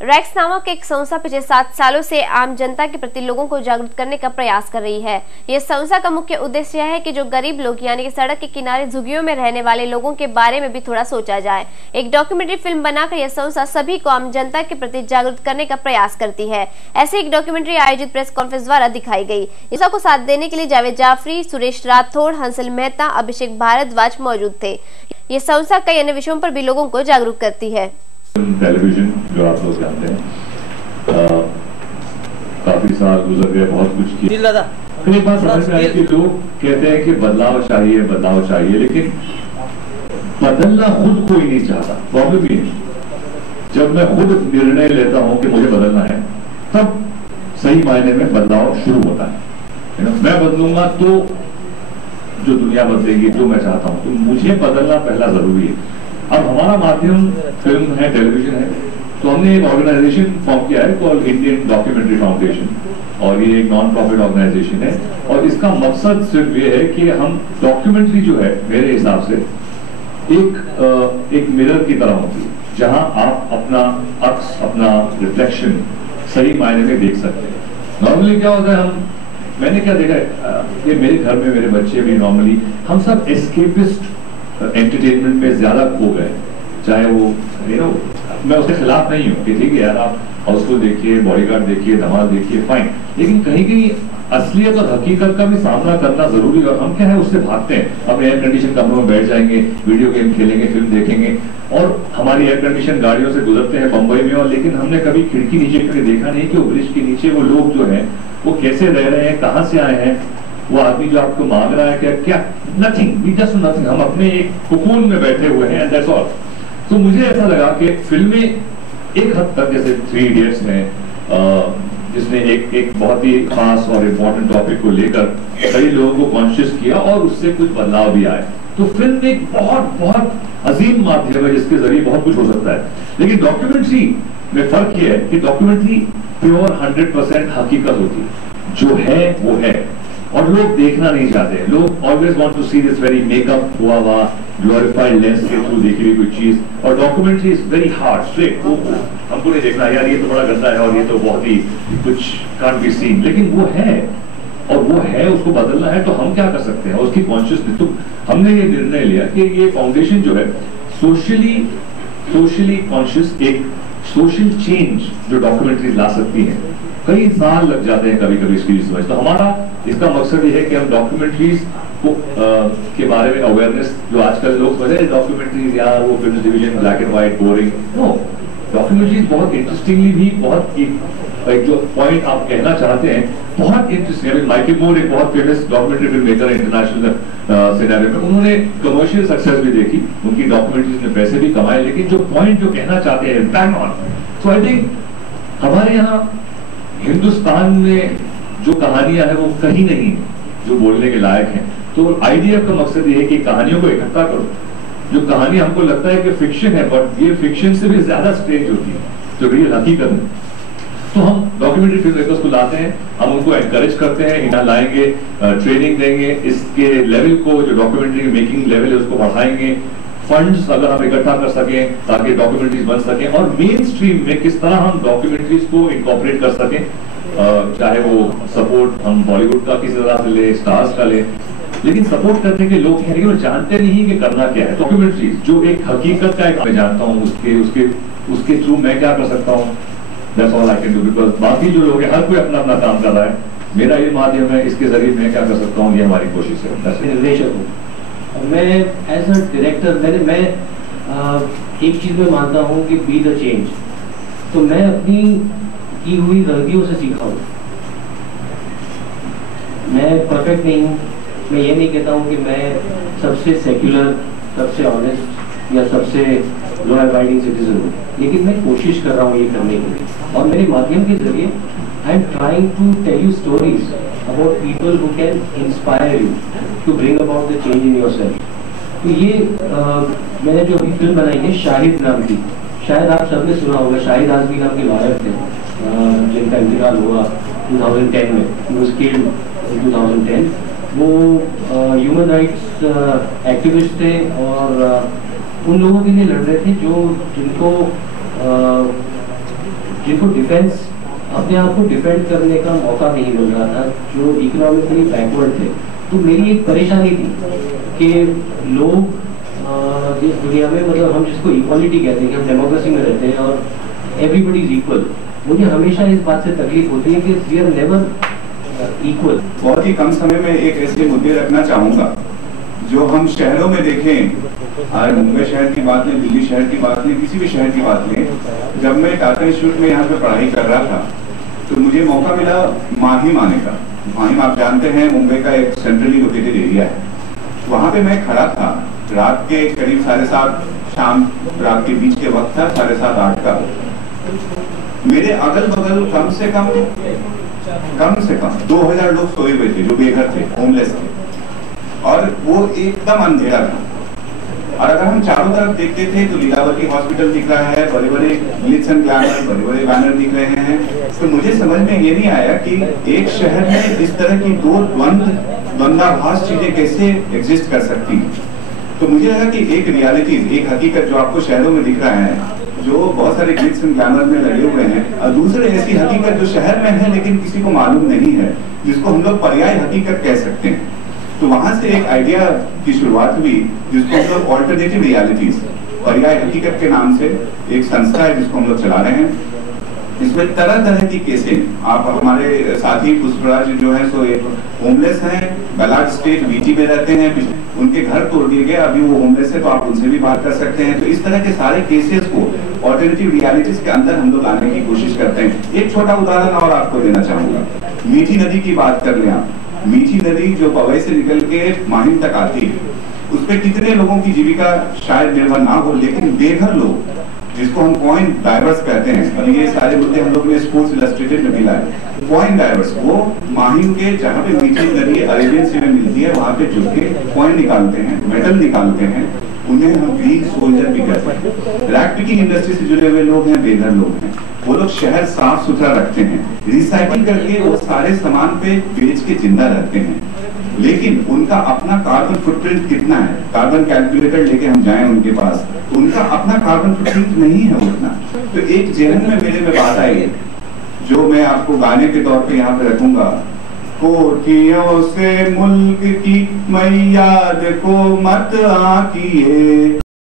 Racks नामक एक संस्था पिछले 7 सालों से आम जनता के प्रति लोगों को जागरूक करने का प्रयास कर रही है। यह संस्था का मुख्य उद्देश्य है कि जो गरीब लोग यानी कि सड़क के किनारे झुग्गियों में रहने वाले लोगों के बारे में भी थोड़ा सोचा जाए। एक डॉक्यूमेंट्री फिल्म बनाकर यह संस्था सभी को आम जनता के प्रति जागरूक करने का प्रयास करती है। ऐसे एक डॉक्यूमेंट्री आयोजित प्रेस कॉन्फ्रेंस द्वारा दिखाई गई। इस को साथ देने के लिए जावेद जाफरी, सुरेश राठौड़, हंसल मेहता, अभिषेक भारद्वाज मौजूद थे। ये संस्था कई अन्य विषयों पर भी लोगों को जागरूक करती है। टेलीविजन जो आप लोग जानते हैं, काफी साल गुजर गए, बहुत कुछ किया। एक बात समझ में आई कि लोग कहते हैं कि बदलाव चाहिए, लेकिन बदलना खुद कोई नहीं चाहता। प्रॉब्लम ये है, जब मैं खुद निर्णय लेता हूं कि मुझे बदलना है, तब सही मायने में बदलाव शुरू होता है। मैं बदलूंगा तो जो दुनिया बदलेगी, जो मैं चाहता हूं, तो मुझे बदलना पहला जरूरी है। अब हमारा माध्यम फिल्म है, टेलीविजन है, तो हमने एक ऑर्गेनाइजेशन फॉर्म किया है कॉल्ड इंडियन डॉक्यूमेंट्री फाउंडेशन, और ये एक नॉन प्रॉफिट ऑर्गेनाइजेशन है। और इसका मकसद सिर्फ ये है कि हम डॉक्यूमेंट्री जो है, मेरे हिसाब से एक मिरर की तरह होती है, जहां आप अपना अक्स, अपना रिफ्लेक्शन सही मायने में देख सकते हैं। नॉर्मली क्या होता है, मैंने क्या देखा है, ये मेरे घर में मेरे बच्चे भी नॉर्मली, हम सब एस्केपिस्ट एंटरटेनमेंट में ज्यादा खो गए। चाहे वो मैं उसके खिलाफ नहीं हूँ कि ठीक है यार, आप हाउसफुल देखिए, बॉडीगार्ड देखिए, धमाल देखिए, फाइन, लेकिन कहीं कहीं असलियत और हकीकत का भी सामना करना जरूरी है। और हम क्या है, उससे भागते हैं, अपने एयर कंडीशन कमरों में बैठ जाएंगे, वीडियो गेम खेलेंगे, फिल्म देखेंगे, और हमारी एयर कंडीशन गाड़ियों से गुजरते हैं बंबई में, और लेकिन हमने कभी खिड़की नीचे करके देखा नहीं कि वो ब्रिज के नीचे वो लोग जो है वो कैसे रह रहे हैं, कहाँ से आए हैं, वो आदमी जो आपको मांग रहा है क्या नथिंग, वी जस्ट नथिंग। हम अपने एक कुकून में बैठे हुए हैं, एंड दैट्स ऑल। तो मुझे ऐसा लगा कि फिल्में एक हद तक, जैसे 3 इडियट्स में, जिसने एक बहुत ही खास और इम्पोर्टेंट टॉपिक को लेकर कई लोगों को कॉन्शियस किया और उससे कुछ बदलाव भी आए, तो फिल्म एक बहुत अजीम माध्यम है जिसके जरिए बहुत कुछ हो सकता है। लेकिन डॉक्यूमेंट्री में फर्क यह है कि डॉक्यूमेंट्री प्योर 100% हकीकत होती है, जो है वो है, और लोग देखना नहीं चाहते। लोग always want to see this very makeup हुआ ग्लोरिफाइड लेंस के थ्रू देखी हुई कोई चीज, और documentary is very hard, straight. हमको नहीं देखना यार, ये तो बड़ा गंदा है और ये तो बहुत ही कुछ कांट बी सीन, लेकिन वो है, और वो है, उसको बदलना है, तो हम क्या कर सकते हैं उसकी कॉन्शियसनेस। तो हमने ये निर्णय लिया कि ये फाउंडेशन जो है सोशली कॉन्शियस, एक सोशल चेंज जो डॉक्यूमेंट्री ला सकती है। कई साल लग जाते हैं कभी इसकी समझ। तो हमारा इसका मकसद ये है कि हम डॉक्यूमेंट्रीज को के बारे में अवेयरनेस, जो आजकल लोग समझ रहे हैं डॉक्यूमेंट्रीज यार वो film division, black and white, boring, no, documentaries बहुत इंटरेस्टिंगली भी, बहुत एक जो पॉइंट आप कहना चाहते हैं बहुत इंटरेस्टिंग है। माइकल मूर एक बहुत फेमस डॉक्यूमेंट्री फिल्म मेकर है इंटरनेशनल सिनेरियो में, उन्होंने कमर्शियल सक्सेस भी देखी, उनकी डॉक्यूमेंट्रीज ने पैसे भी कमाए, लेकिन जो पॉइंट जो कहना चाहते हैं bang on. So I think हमारे यहाँ हिंदुस्तान में जो कहानियां हैं वो कहीं नहीं जो बोलने के लायक हैं। तो आइडिया का मकसद ये है कि कहानियों को इकट्ठा करो, जो कहानी हमको लगता है कि फिक्शन है, बट ये फिक्शन से भी ज्यादा स्ट्रेंज होती है, जो रियल हकीकत है। तो हम डॉक्यूमेंट्री फिल्म मेकर्स को लाते हैं, हम उनको एनकरेज करते हैं, यहाँ लाएंगे, ट्रेनिंग देंगे, इसके लेवल को, जो डॉक्यूमेंट्री मेकिंग लेवल है उसको बढ़ाएंगे, फंड्स अगर हम इकट्ठा कर सकें ताकि डॉक्यूमेंट्रीज बन सकें, और मेन स्ट्रीम में किस तरह हम डॉक्यूमेंट्रीज को इनकॉर्पोरेट कर सकें, चाहे वो सपोर्ट हम बॉलीवुड का किसी तरह से ले, स्टार्स का ले, लेकिन सपोर्ट करने के लोग हैं, वो जानते नहीं कि करना क्या है। डॉक्यूमेंट्रीज जो एक हकीकत का एक मैं जानता हूँ, उसके थ्रू मैं क्या कर सकता हूँ, that's all I can do, because बाकी जो लोग हैं हर कोई अपना काम कर रहा है, मेरा ये माध्यम है, इसके जरिए मैं क्या कर सकता हूँ, ये हमारी कोशिश है। निर्देशक हूँ मैं, एज अ डायरेक्टर मैं एक चीज में मानता हूँ कि बी द चेंज। तो मैं अपनी की हुई गलतियों से सीखा हूँ। मैं परफेक्ट नहीं हूँ, मैं ये नहीं कहता हूँ कि मैं सबसे सेक्युलर, सबसे ऑनेस्ट या सबसे लॉ अबाइडिंग सिटीजन हूँ, लेकिन मैं कोशिश कर रहा हूँ ये करने की, और मेरे माध्यम के जरिए I am trying to tell you stories about people who can inspire you to bring about the change in yourself. तो ये मैंने जो अभी फिल्म बनाई है शाहिद नाम की, शायद आप सबने सुना होगा, शाहिद आजमी नाम के गायक थे जिनका इंतकाल हुआ 2010 में, ही वाज किल्ड इन 2010। वो ह्यूमन राइट्स एक्टिविस्ट थे और उन लोगों के लिए लड़ रहे थे जिनको जिनको डिफेंस अपने आप को डिफेंड करने का मौका नहीं मिल रहा था, जो इकोनॉमिकली बैकवर्ड थे। तो मेरी एक परेशानी थी कि लोग जिस दुनिया में, मतलब हम जिसको इक्वालिटी कहते हैं कि हम डेमोक्रेसी में रहते हैं और एवरीबडी इज इक्वल, मुझे हमेशा इस बात से तकलीफ होती है कि वी आर नेवर इक्वल। बहुत ही कम समय में एक ऐसे मुद्दे रखना चाहूंगा जो हम शहरों में देखें, आज मुंबई शहर की बात लें, दिल्ली शहर की बात लें, किसी भी शहर की बात लें। जब मैं टाटा इंस्टीट्यूट में यहाँ पे पढ़ाई कर रहा था तो मुझे मौका मिला माहिम आने का। माहिम आप जानते हैं मुंबई का एक सेंट्रली लोकेटेड एरिया है। वहां पे मैं खड़ा था, रात के करीब 7:30 शाम रात के बीच के वक्त था, 7:30-8 का। मेरे अगल बगल कम से कम 2000 लोग सोए हुए थे जो बेघर थे, होमलेस थे, और वो एकदम अंधेरा था। और अगर हम चारों तरफ देखते थे तो लीलावती हॉस्पिटल दिख रहा है, बड़े बड़े ग्लिट्स एंड ग्लैमर, बड़े बड़े बैनर दिख रहे हैं। तो मुझे समझ में ये नहीं आया कि एक शहर में इस तरह की दो द्वंद्वाभास चीजें कैसे एग्जिस्ट कर सकती हैं। तो मुझे लगा कि एक रियलिटी, एक हकीकत जो आपको शहरों में दिख रहा है, जो बहुत सारे ग्लिट्स एंड ग्लैमर में लगे हुए हैं, और दूसरे ऐसी हकीकत जो शहर में है लेकिन किसी को मालूम नहीं है, जिसको हम लोग पर्याय हकीकत कह सकते हैं। तो वहां से एक आइडिया की शुरुआत हुई जिसको हम लोग ऑल्टरनेटिव रियलिटीज, पर्याय हकीकत के नाम से एक संस्था है जिसको हम लोग चला रहे हैं। इसमें तरह तरह की केसें, आप हमारे साथी पुष्पराज जो है सो एक होमलेस हैं, बलाट स्टेट वीटी में रहते हैं, उनके घर तोड़ दिए गए, अभी वो होमलेस है, तो आप उनसे भी बात कर सकते हैं। तो इस तरह के सारे केसेस को ऑल्टरनेटिव रियलिटीज के अंदर हम लोग लाने की कोशिश करते हैं। एक छोटा उदाहरण और आपको देना चाहूंगा, मीठी नदी की बात कर लें आप। मीठी नदी जो पवई से निकल के माहिम तक आती है, उस पर कितने लोगों की जीविका शायद निर्भर ना हो, लेकिन बेघर लोग, जिसको हम पॉइंट डाइवर्स कहते हैं, और ये सारे मुद्दे हम लोग ने स्पोर्ट्स इलस्ट्रेटेड में भी लाए। पॉइंट डाइवर्स वो माहिम के जहाँ पे मीठी नदी अरेबियन सी में मिलती है, वहां पे जुड़ के पॉइंट निकालते हैं, मेटल निकालते हैं, उन्हें हम ग्रीन सोल्जर भी कहते हैं। रैक पिकिंग इंडस्ट्री से जुड़े हुए लोग हैं, बेघर लोग हैं। वो लोग शहर साफ सुथरा रखते हैं, रिसाइकिल करके वो सारे सामान पे बेच के जिंदा रहते हैं, लेकिन उनका अपना कार्बन फुटप्रिंट कितना है, कार्बन कैलकुलेटर लेके हम जाएं उनके पास, उनका अपना कार्बन फुटप्रिंट नहीं है उतना। तो एक जेहन में मेरे में बात आई जो मैं आपको गाने के तौर पे यहाँ पे रखूंगा। कोठियों से मुल्क की मैयाद को मत आकिए।